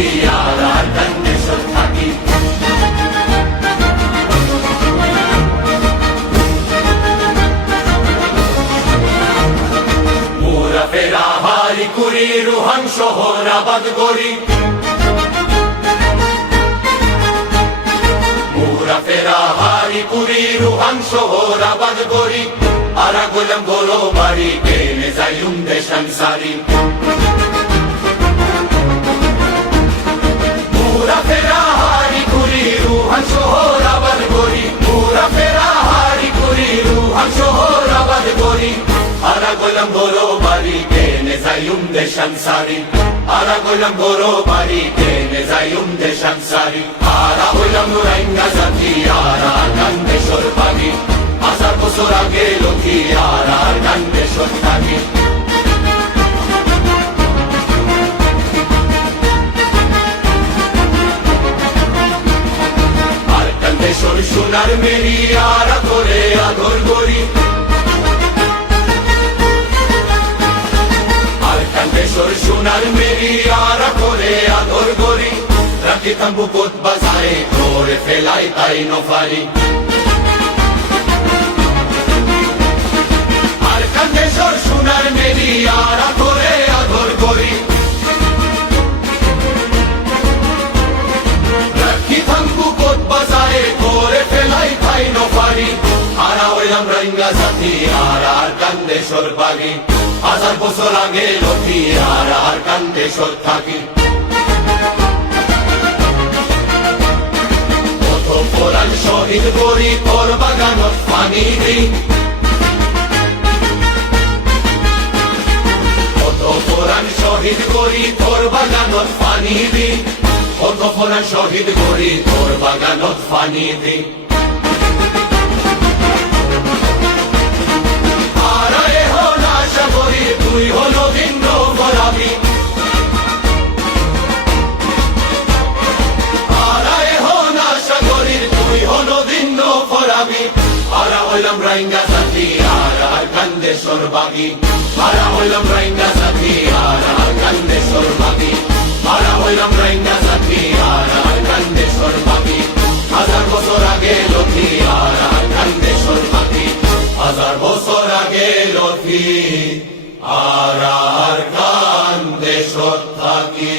লথি আর কান্দেশ্বর থাকি। মোরা ফেরা হারি কুড়ি রুহান শহর আবাদ করি। মোরা ফেরা হারি কুড়ি রুহান শহর আবাদ করি। আরা গোলাম গোলো বাড়ি কেনে যাইম দেশান সারি। মোরা ফেরা হারি কুড়ি রুহান শহর আবাদ করি। মোরা ফেরা হারি কুড়ি রুহান শহর আবাদ করি। আরা গোলাম গোলো বাড়ি কেনে যাইম দেশান সারি। আরা গোলাম গোলো বাড়ি কেনে যাইম দেশান সারি। আরা হইলাম নুরাইঙ্গা জাতি আরা কান্দেশ্বর পাগি। 1000 বছর আগে লথি আর কান্দেশ্বর থাকি। আর কান্দেশ্বর সোনার মেরি আরা করে আদর করি। আর কান্দেশ্বর সোনার মেরি আরা করে আদর করি। রাখি তাম্বু কোত বাজারে করে ফেলাই তাই নফারি। কান্দেশ্বর সোনার মেরি আরা করে আদর করি। রাখি থাম্বু কোত বাজারে করে ফেলাই ঠাই নফারি। আরা হইলাম রোহিঙ্গা জাতি আর কান্দেশ্বর বাগি। 1000 বছর আগে লথি আর কান্দেশ্বর থাকি। কত পরাণ শহীদ করি তোর বাগানত পানি দিই। কোরআন শহীদ করি তোর বাগানত পানি দি। কত কোরআন শহীদ করি তোর বাগানত পানি দি। আরা এখন আশা করি তুই হলো ভিন্ন গোলামি। আরা এখন আশা করি তুই হলো ভিন্ন গোলামি। আরা হইলাম রোহিঙ্গা জাতি আর কান্দেশ্বর বাগি। আরা হইলাম রোহিঙ্গা জাতি আর কান্দেশ্বর বাগি। আরা হইলাম রোহিঙ্গা জাতি আর কান্দেশ্বর বাগি। 1000 বছর আগে লথি আর কান্দেশ্বর বাগি। 1000 বছর আগে লথি আর কান্দেশ্বর থাকি।